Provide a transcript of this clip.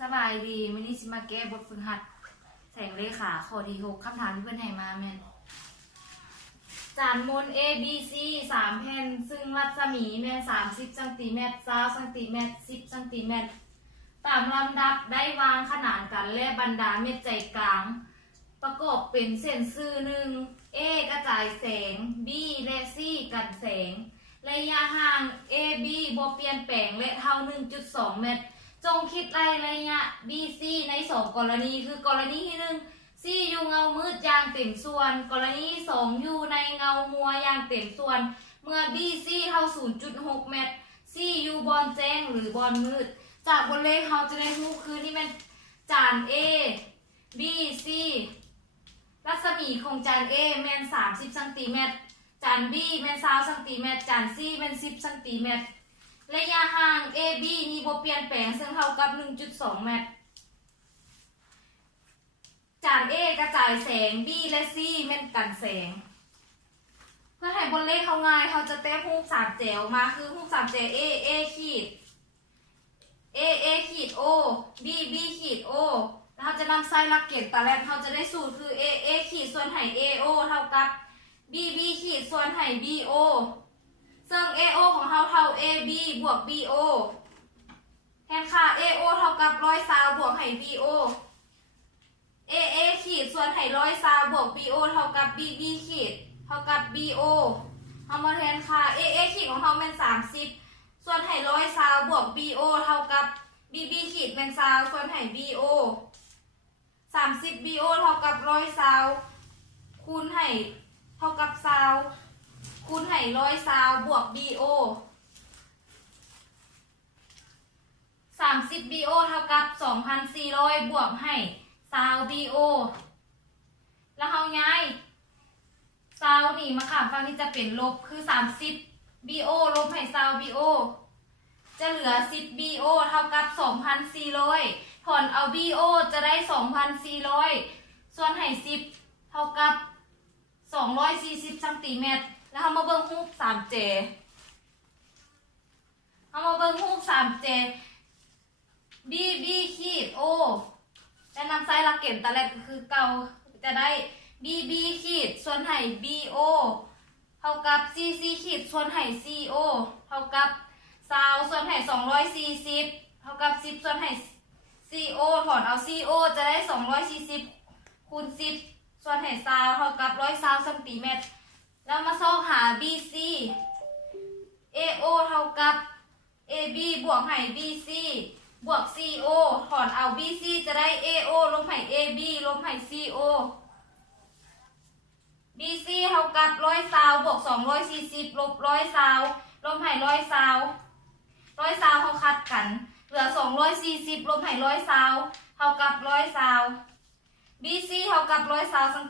สบายดีมื้อนี้สิมาแก้บทฝึกหัดแสงเลขาข้อที่6คำถามที่เพิ่นให้มาแม่นจานมน A B C 3แผ่นซึ่งรัศมีแม่น30ซน20ซน10ซนตามลำดับได้วางขนานกันและบรรดาเม็ดใจกลางประกอบเป็นเส้นซื่อหนึ่ง A กระจายแสง B และ C กันแสงระยะห่าง AB บ่เปลี่ยนแปลงและเท่า 1.2 เมตรจงคิดระยะ BC ใน2กรณีคือกรณีที่1 C อยู่เงามืดอย่างเต็มส่วนกรณีที่2อยู่ในเงามัวอย่างเต็มส่วนเมื่อ BC เท่า 0.6 เมตร C อยู่บอนแจ้งหรือบอนมืดจากบนเลขเราจะได้รู้คือนี่เป็นจาน A B C รัศมีของจาน A แม่น30ซนจาน B แม่น20ซนจาน C แม่น10ซนระยะห่าง AB นี่บ่เปลี่ยนแปลงซึ่งเท่ากับ 1.2 เมตรจาน A กระจายแสง B และ C แม่นกันแสงเพื่อให้บนเลขเขาง่ายเขาจะเต้รูปสามแจวมาคือรูปสามแจว A ขีด A ขีด O B ขีด O แล้วเขาจะนำไส้หลักเกณฑ์ตาแรกเขาจะได้สูตรคือ A ขีดส่วนให้ AO เท่ากับ B ขีดส่วนให้ BO ซึ่ง AO ของเราเท่า AB บวก BO แทนค่า AO เท่ากับ120บวกให้ BO AA ขีดส่วนให้120บวก BO เท่ากับ BB ขีดเท่ากับ BO เอามาแทนค่า AA ขีดของเราเป็น30ส่วนให้120บวก BO เท่ากับ BB ขีดเป็น20ส่วนให้ BO 30 BO เท่ากับ120คูณให้เท่ากับ20คูณให้120บวก BO 30 BO เท่ากับ 2,400 บวกให้20 BO แล้วเอาย้าย20นี่มาข้ามฝั่งนี้จะเป็นลบคือ30 BO ลบให้20 BO จะเหลือ10 BO เท่ากับ 2,400 ถอนเอา BO จะได้ 2,400 ส่วนให้10เท่ากับ240ซนแล้วเรามาเบิ่งรูป 3J เอามาเบิ่งรูป 3J B ขีด O และนำไส้หลักเกณฑ์ตะแรกคือเก่าจะได้ B ขีดส่วนให้ BO เท่ากับ C ขีดส่วนให้ CO เท่ากับ20ส่วนให้240เท่ากับ10ส่วนให้ CO ถอนเอา CO จะได้240คูณ10ส่วนให้20เท่ากับ120ซนแล้วมาซอกหา BC AO เท่ากับ AB บวกให้ BC บวก CO ถอนเอา BC จะได้ AO ลบให้ AB ลบให้ CO BC เท่ากับ120บวก240ลบ120ลบให้120เขาคัดกันเหลือ240ลบให้120เท่ากับ120 BC เท่ากับ120ซน